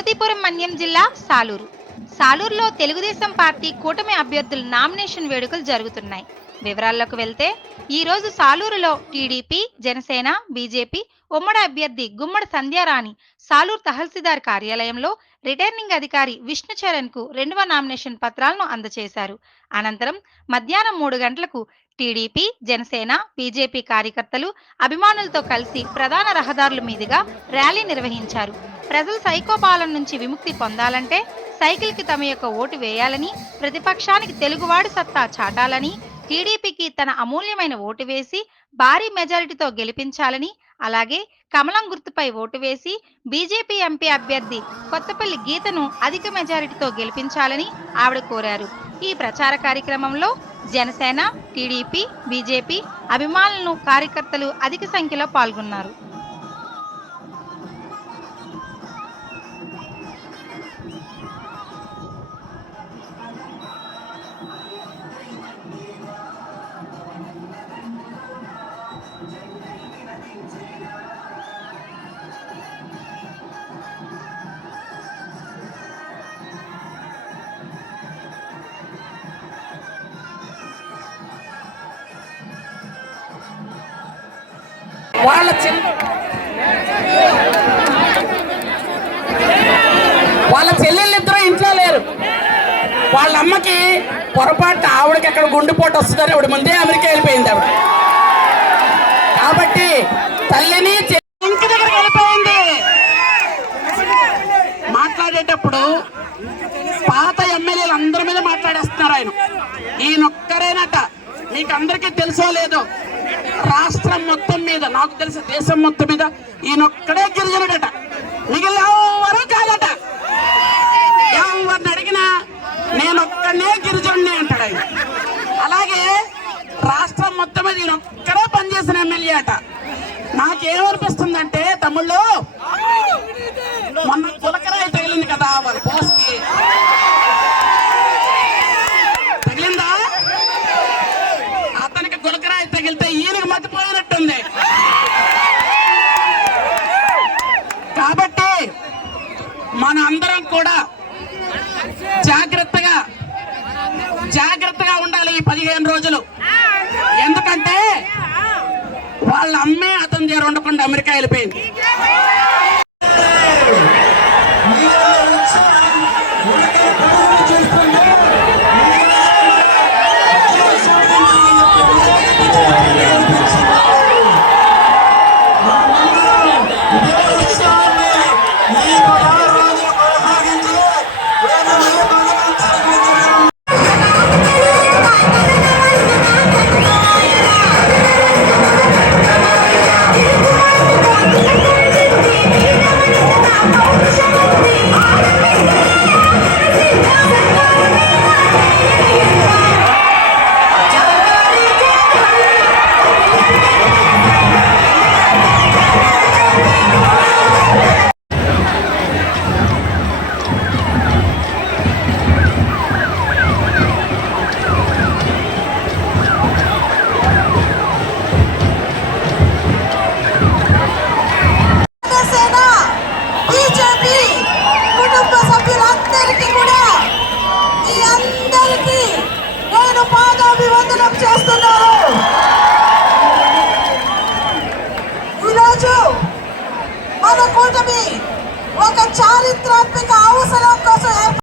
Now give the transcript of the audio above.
పార్వతీపురం మన్యం జిల్లా సాలూరు. సాలూరులో తెలుగుదేశం పార్టీ కూటమి అభ్యర్థుల నామినేషన్ వేడుకలు జరుగుతున్నాయి. వివరాల్లోకి వెళ్తే ఈరోజు సాలూరులో టీడీపీ జనసేన బీజేపీ ఉమ్మడి అభ్యర్థి గుమ్మడి సంధ్యారాణి సాలూరు తహసీల్దార్ కార్యాలయంలో రిటర్నింగ్ అధికారి విష్ణు చరణ్కు రెండవ నామినేషన్ పత్రాలను అందజేశారు అనంతరం మధ్యాహ్నం మూడు గంటలకు టీడీపీ జనసేన బీజేపీ కార్యకర్తలు అభిమానులతో కలిసి ప్రధాన రహదారుల మీదుగా ర్యాలీ నిర్వహించారు. ప్రజలు సైకోపాలన నుంచి విముక్తి పొందాలంటే సైకిల్కి తమ యొక్క ఓటు వేయాలని ప్రతిపక్షానికి తెలుగువాడి సత్తా చాటాలని టీడీపీకి తన అమూల్యమైన ఓటు వేసి భారీ మెజారిటీతో గెలిపించాలని అలాగే కమలం గుర్తుపై ఓటు వేసి బీజేపీ ఎంపీ అభ్యర్థి కొత్తపల్లి గీతను అధిక మెజారిటీతో గెలిపించాలని ఆవిడ కోరారు. ఈ ప్రచార కార్యక్రమంలో జనసేన టీడీపీ బీజేపీ అభిమానులను కార్యకర్తలు అధిక సంఖ్యలో పాల్గొన్నారు. వాళ్ళ చెల్లి వాళ్ళ చెల్లెళ్ళు ఇంట్లో లేరు. వాళ్ళ అమ్మకి పొరపాటు ఆవిడకి అక్కడ గుండెపోటు వస్తుందని ఆవిడ ముందే అమెరికా వెళ్ళిపోయింది ఆవిడ. తల్లిని ఇంటి దగ్గరికి వెళ్ళిపోయింది. మాట్లాడేటప్పుడు పాత ఎమ్మెల్యేలు అందరి మీద మాట్లాడేస్తున్నారు ఆయన. ఈయనొక్కరేనట మీకు అందరికీ తెలుసో లేదో రాష్ట్రం మొత్తం మీద నాకు తెలిసి దేశం మొత్తం మీద ఈయనొక్కడే గిరిజనుడట. మిగిలిన ఎవరు కాదట. ఎవరిని అడిగినా నేను గిరిజనుడే గిరిజనుడిని అంటాడు ఆయన. అలాగే రాష్ట్రం మొత్తం మీద ఈయనొక్కడే పనిచేసిన ఎమ్మెల్యే అట. నాకేమనిపిస్తుందంటే తమ్ముళ్ళు మొన్న కులకరాయి తగిలింది కదా వాళ్ళ పోస్కి తగిలిందా? అతనికి గులకరాయి తగిలితే ఈయనకి మతిపోయినట్టుంది. కాబట్టి మన అందరం కూడా జాగ్రత్తగా జాగ్రత్తగా ఉండాలి ఈ పదిహేను రోజులు. ఎందుకంటే వాళ్ళ అమ్మే అతని దగ్గర ఉండకుండా అమెరికా వెళ్ళిపోయింది.